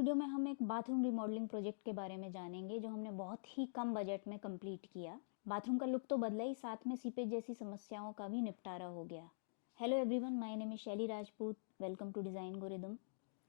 Video में हम एक बाथरूम रिमॉडलिंग प्रोजेक्ट के बारे में जानेंगे जो हमने बहुत ही कम बजट में कंप्लीट किया। बाथरूम का लुक तो बदला ही, साथ में सीपेज जैसी समस्याओं का भी निपटारा हो गया। Hello everyone, my name is Shaili Rajput. Welcome to Designgorithm.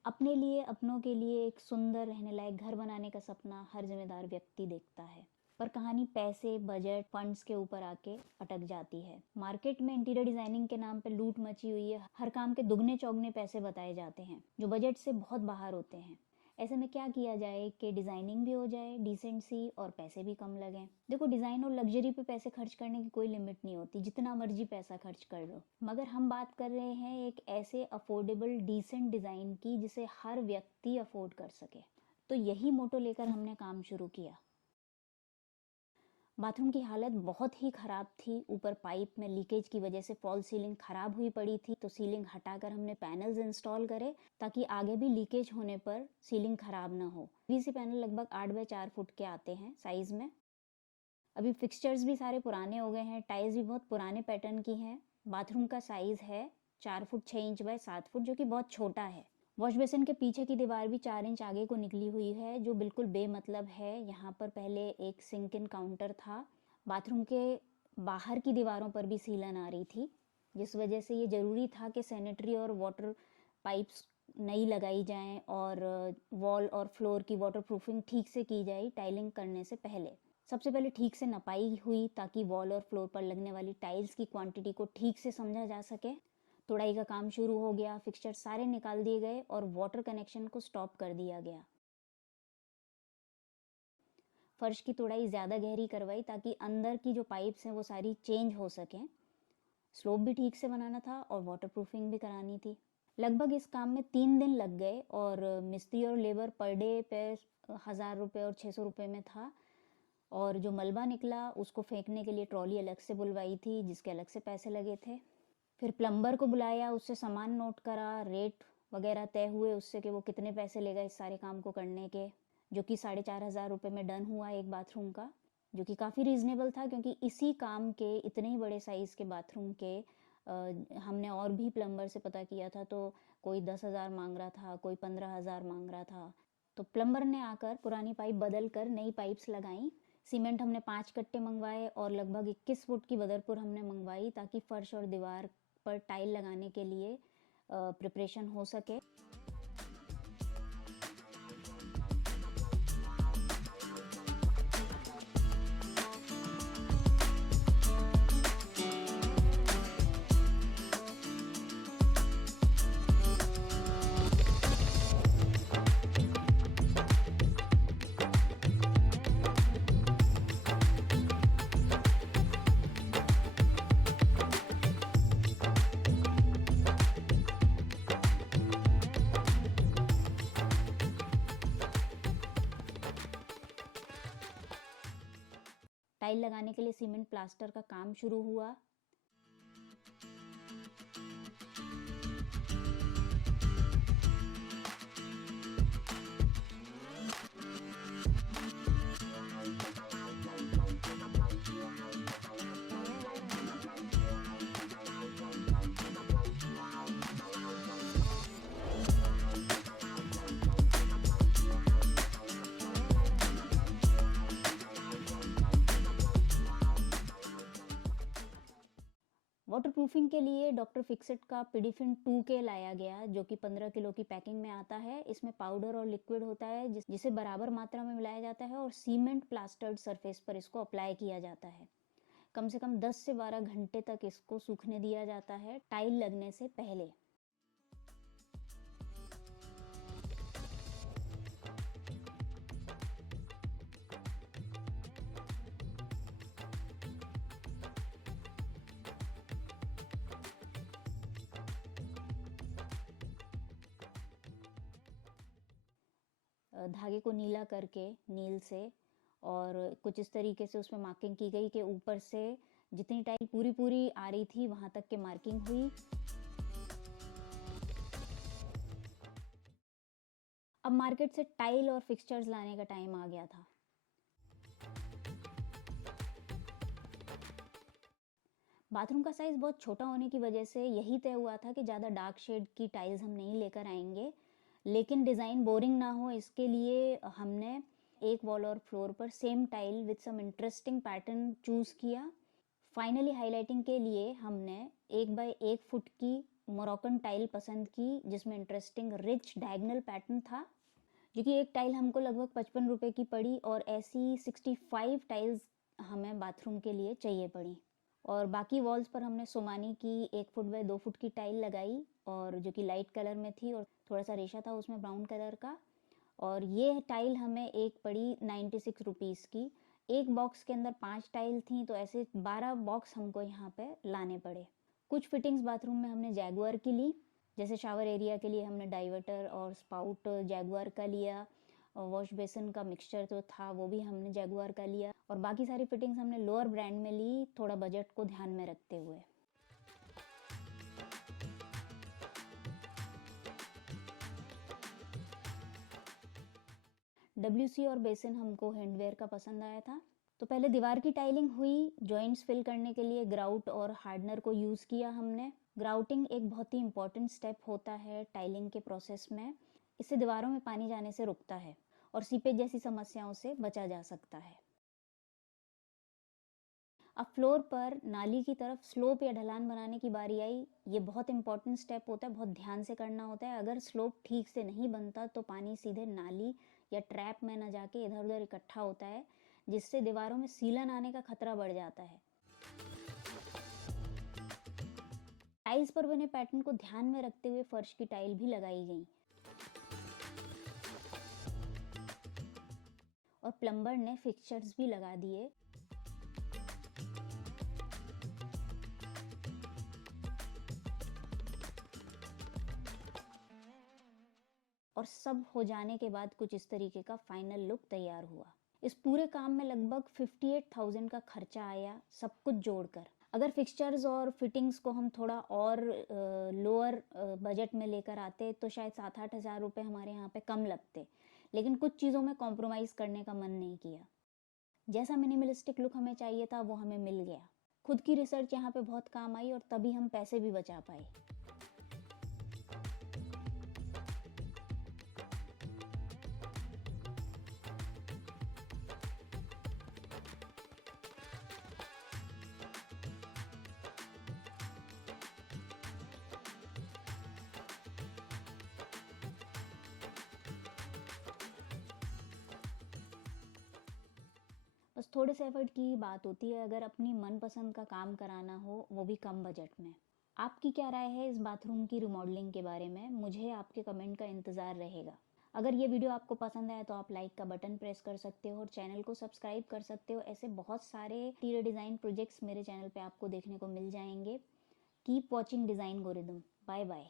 अपने लिए, अपनों के लिए एक सुंदर रहने लायक घर बनाने का सपना हर जिम्मेदार व्यक्ति देखता है, पर कहानी पैसे, बजट, फंड्स के ऊपर आके अटक जाती है। मार्केट में इंटीरियर डिजाइनिंग के नाम पे लूट मची हुई है। हर काम के दुगने चौगने पैसे बताए जाते हैं जो बजट से बहुत बाहर होते हैं। ऐसे में क्या किया जाए कि डिजाइनिंग भी हो जाए डिसेंट सी और पैसे भी कम लगें। देखो, डिजाइन और लग्जरी पे पैसे खर्च करने की कोई लिमिट नहीं होती, जितना मर्जी पैसा खर्च कर लो। मगर हम बात कर रहे हैं एक ऐसे अफोर्डेबल डिसेंट डिजाइन की जिसे हर व्यक्ति अफोर्ड कर सके। तो यही मोटो लेकर हमने काम शुरू किया। बाथरूम की हालत बहुत ही ख़राब थी। ऊपर पाइप में लीकेज की वजह से फॉल सीलिंग ख़राब हुई पड़ी थी, तो सीलिंग हटाकर हमने पैनल्स इंस्टॉल करे ताकि आगे भी लीकेज होने पर सीलिंग ख़राब ना हो। पीवीसी पैनल लगभग 8 बाय 4 फुट के आते हैं साइज़ में। अभी फिक्सचर्स भी सारे पुराने हो गए हैं, टाइल्स भी बहुत पुराने पैटर्न की हैं। बाथरूम का साइज़ है 4 फुट 6 इंच बाय 7 फुट, जो कि बहुत छोटा है। वॉश बेसिन के पीछे की दीवार भी 4 इंच आगे को निकली हुई है, जो बिल्कुल बेमतलब है। यहाँ पर पहले एक सिंक इन काउंटर था। बाथरूम के बाहर की दीवारों पर भी सीलन आ रही थी, जिस वजह से ये ज़रूरी था कि सैनिटरी और वाटर पाइप्स नई लगाई जाएं और वॉल और फ्लोर की वाटरप्रूफिंग ठीक से की जाए टाइलिंग करने से पहले। सबसे पहले ठीक से नपाई हुई ताकि वॉल और फ्लोर पर लगने वाली टाइल्स की क्वांटिटी को ठीक से समझा जा सके। तोड़ाई का काम शुरू हो गया, फिक्सचर सारे निकाल दिए गए और वाटर कनेक्शन को स्टॉप कर दिया गया। फर्श की तोड़ाई ज़्यादा गहरी करवाई ताकि अंदर की जो पाइप्स हैं वो सारी चेंज हो सकें। स्लोप भी ठीक से बनाना था और वाटरप्रूफिंग भी करानी थी। लगभग इस काम में 3 दिन लग गए और मिस्त्री और लेबर पर डे पे 1000 रुपये और 600 रुपये में था। और जो मलबा निकला उसको फेंकने के लिए ट्रॉली अलग से बुलवाई थी, जिसके अलग से पैसे लगे थे। फिर प्लम्बर को बुलाया, उससे सामान नोट करा, रेट वगैरह तय हुए उससे कि वो कितने पैसे लेगा इस सारे काम को करने के, जो कि 4500 रुपये में डन हुआ एक बाथरूम का, जो कि काफ़ी रीज़नेबल था क्योंकि इसी काम के, इतने ही बड़े साइज़ के बाथरूम के हमने और भी प्लम्बर से पता किया था, तो कोई 10,000 मांग रहा था, कोई 15,000 मांग रहा था। तो प्लम्बर ने आकर पुरानी पाइप बदल कर नई पाइप्स लगाई। सीमेंट हमने 5 कट्टे मंगवाए और लगभग 21 फुट की बदरपुर हमने मंगवाई ताकि फर्श और दीवार पर टाइल लगाने के लिए प्रिपरेशन हो सके। टाइल लगाने के लिए सीमेंट प्लास्टर का काम शुरू हुआ। वाटरप्रूफिंग के लिए डॉक्टर फिक्सिट का पिडिफिन 2K लाया गया, जो कि 15 किलो की पैकिंग में आता है। इसमें पाउडर और लिक्विड होता है जिसे बराबर मात्रा में मिलाया जाता है और सीमेंट प्लास्टर्ड सरफेस पर इसको अप्लाई किया जाता है। कम से कम 10 से 12 घंटे तक इसको सूखने दिया जाता है टाइल लगने से पहले। धागे को नीला करके नील से और कुछ इस तरीके से उसमें मार्किंग की गई कि ऊपर से जितनी टाइल पूरी पूरी आ रही थी वहां तक के मार्किंग हुई। अब मार्केट से टाइल और फिक्सचर्स लाने का टाइम आ गया था। बाथरूम का साइज़ बहुत छोटा होने की वजह से यही तय हुआ था कि ज़्यादा डार्क शेड की टाइल्स हम नहीं लेकर आएंगे, लेकिन डिज़ाइन बोरिंग ना हो इसके लिए हमने एक वॉल और फ्लोर पर same tile with some interesting pattern choose किया। फाइनली हाईलाइटिंग के लिए हमने 1 बाय 1 फुट की मोरक्कन टाइल पसंद की जिसमें इंटरेस्टिंग रिच डायगोनल पैटर्न था, जो कि एक टाइल हमको लगभग 55 रुपए की पड़ी और ऐसी 65 टाइल्स हमें बाथरूम के लिए चाहिए पड़ी। और बाकी वॉल्स पर हमने सोमानी की 1 फुट बाय 2 फुट की टाइल लगाई और जो कि लाइट कलर में थी और थोड़ा सा रेशा था उसमें ब्राउन कलर का। और ये टाइल हमें एक पड़ी 96 रुपीज़ की। एक बॉक्स के अंदर 5 टाइल थी तो ऐसे 12 बॉक्स हमको यहाँ पे लाने पड़े। कुछ फिटिंग्स बाथरूम में हमने जैगुआर की ली, जैसे शावर एरिया के लिए हमने डाइवर्टर और स्पाउट जैगुआर का लिया, वॉश बेसिन का मिक्सचर जो था वो भी हमने जैगुआर का लिया, और बाकी सारी फिटिंग्स हमने लोअर ब्रांड में ली, थोड़ा बजट को ध्यान में रखते हुए। WC और बेसिन हमको हैंडवेयर का पसंद आया था। तो पहले दीवार की टाइलिंग हुई, जॉइंट्स फिल करने के लिए ग्राउट और हार्डनर को यूज़ किया हमने। ग्राउटिंग एक बहुत ही इंपॉर्टेंट स्टेप होता है टाइलिंग के प्रोसेस में। इससे दीवारों में पानी जाने से रुकता है और सीपेज जैसी समस्याओं से बचा जा सकता है। अब फ्लोर पर नाली की तरफ स्लोप या ढलान बनाने की बारी आई। ये बहुत इंपॉर्टेंट स्टेप होता है, बहुत ध्यान से करना होता है। अगर स्लोप ठीक से नहीं बनता तो पानी सीधे नाली या ट्रैप में न जाके इधर उधर इकट्ठा होता है, जिससे दीवारों में सीलन आने का खतरा बढ़ जाता है। टाइल्स पर बने पैटर्न को ध्यान में रखते हुए फर्श की टाइल भी लगाई गई और प्लम्बर ने फिक्सचर्स भी लगा दिए। और सब हो जाने के बाद कुछ इस तरीके का फाइनल लुक तैयार हुआ। इस पूरे काम में लगभग 58,000 का खर्चा आया, सब कुछ जोड़कर। अगर फिक्सचर्स और फिटिंग्स को हम थोड़ा और लोअर बजट में लेकर आते तो शायद 7-8 हज़ार रुपये हमारे यहाँ पे कम लगते, लेकिन कुछ चीज़ों में कॉम्प्रोमाइज़ करने का मन नहीं किया। जैसा मिनिमलिस्टिक लुक हमें चाहिए था वो हमें मिल गया। खुद की रिसर्च यहाँ पे बहुत काम आई और तभी हम पैसे भी बचा पाए। बस थोड़े से एफर्ट की बात होती है अगर अपनी मनपसंद का काम कराना हो, वो भी कम बजट में। आपकी क्या राय है इस बाथरूम की रिमॉडलिंग के बारे में? मुझे आपके कमेंट का इंतज़ार रहेगा। अगर ये वीडियो आपको पसंद आया तो आप लाइक का बटन प्रेस कर सकते हो और चैनल को सब्सक्राइब कर सकते हो। ऐसे बहुत सारे इंटीरियर डिज़ाइन प्रोजेक्ट्स मेरे चैनल पे आपको देखने को मिल जाएंगे। Keep watching Designgorithm. Bye bye.